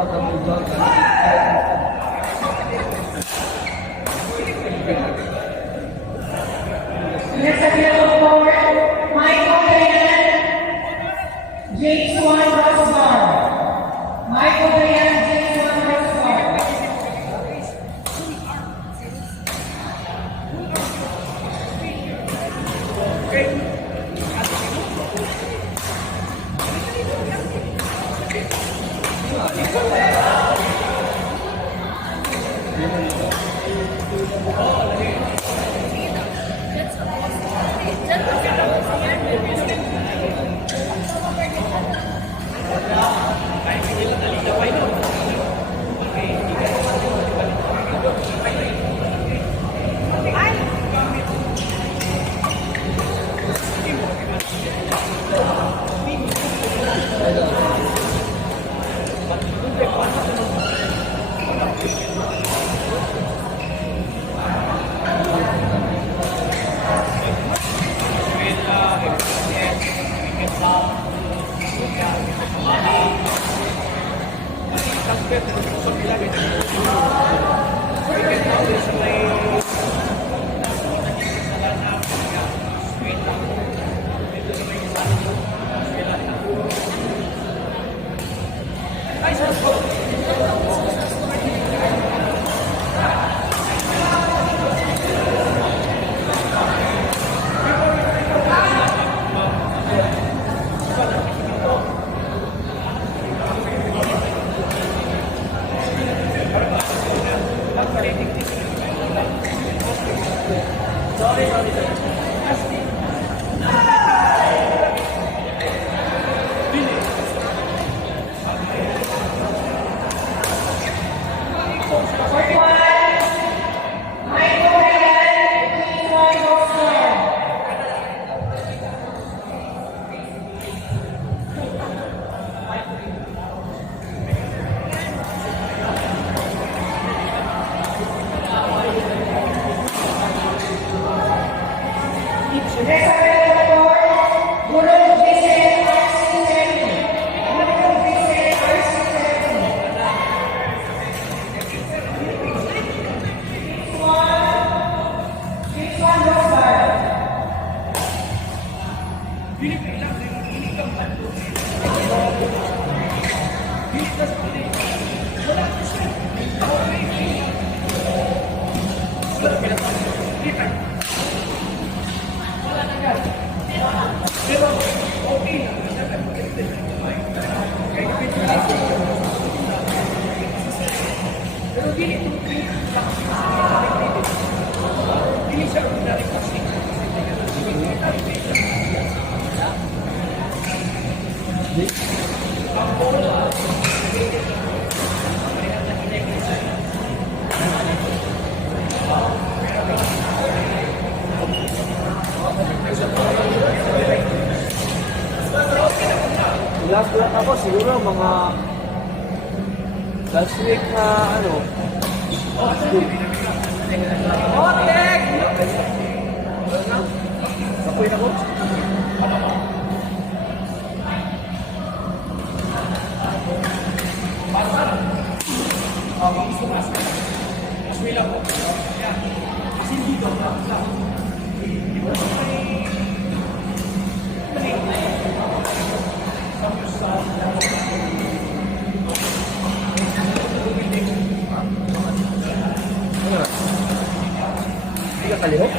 Next available forward, Michael Dayan, James Juan Rosbar. Michael Dayan, James Juan Rosbar. Last week ako siguro mga last week na ano last week. Otek! Kapoy na ko? Hindi ka kalihok?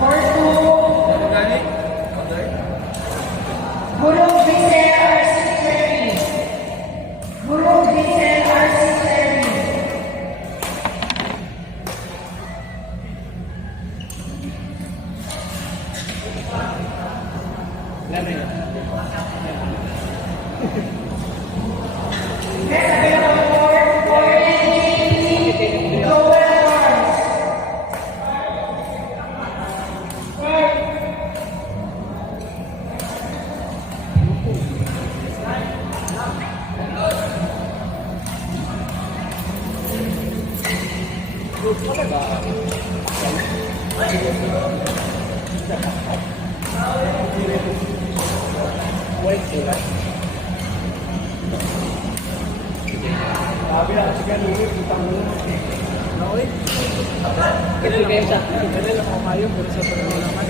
For two, Guru Vincent R.C. Cherry. Guru Vincent R.C. Cherry. Next available for NJP, Joel Lawrence. Sabi na kasi ganun, utang mo. Naoy? Ganun lang siya. Ganun lang ako kayo, pero sa pala naman.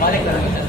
Mabalik na lang siya.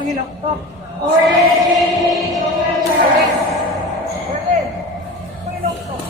Pangilakpak. Orange JP, Joel Charles. Berlin. Pangilakpak.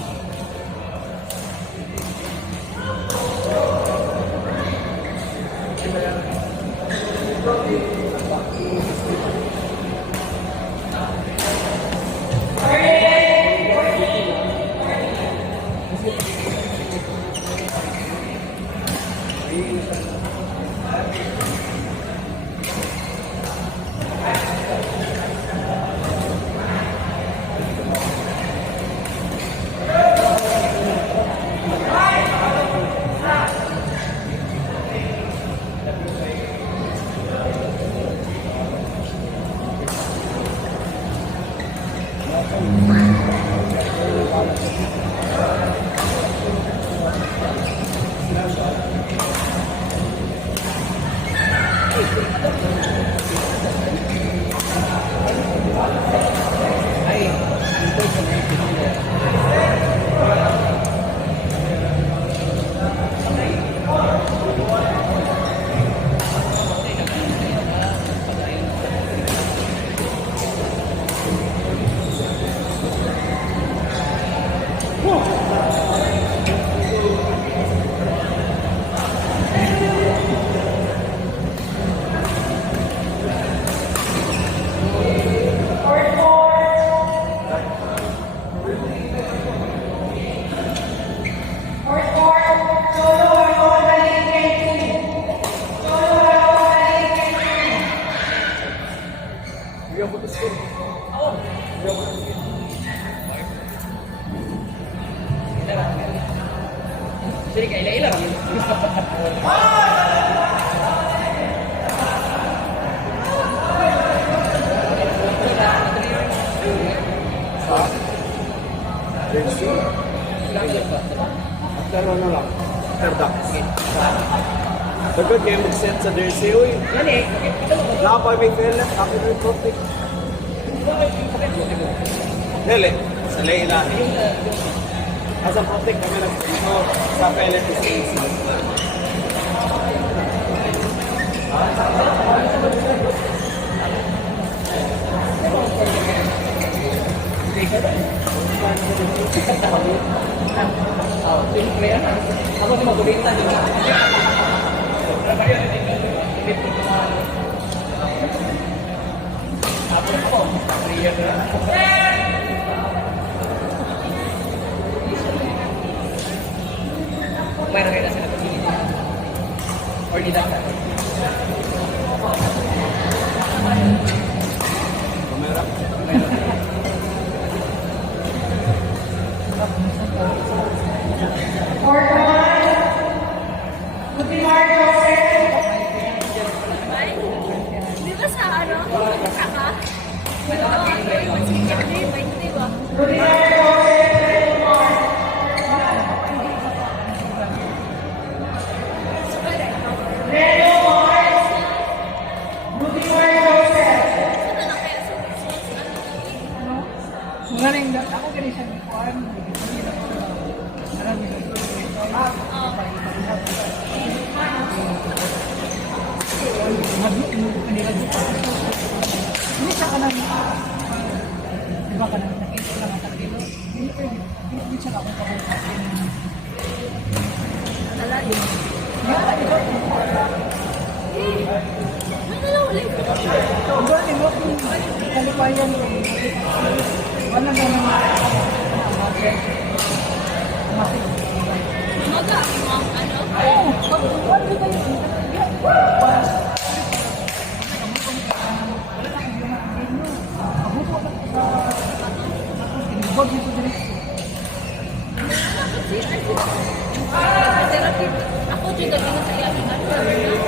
Bigyan mo to skin. Bigyan mo to skin. Jadi kayak ilah-ilah. Jersey. After ano lang? After that. Dapat kayo mag-set sa jersey. Uy, Ini, napay may fella. Akin yung protect. Dili, sa Leila. As a protect kami nag-ito sa fella to Stacy. Ako di magbibenta din. Mayroon kayo na sila pag-ibig. Or di dapat. Kamera. Court 1, Lutimar Joseph. Di ba sa ano? Saka? Di ba? Lutimar Joseph, Lutimar. Reno Mars, Lutimar Joseph. Ngayon, ako ganun siya ng kuwan. Alam mo yun. Hindi siya ka lang, di ba ka lang, nakita lang ang takilo. Hindi siya ka kung kapag Nalalim. Gani mo kung kalipayan wala na Maga, ano? Ako juga tinggal sa iyakin.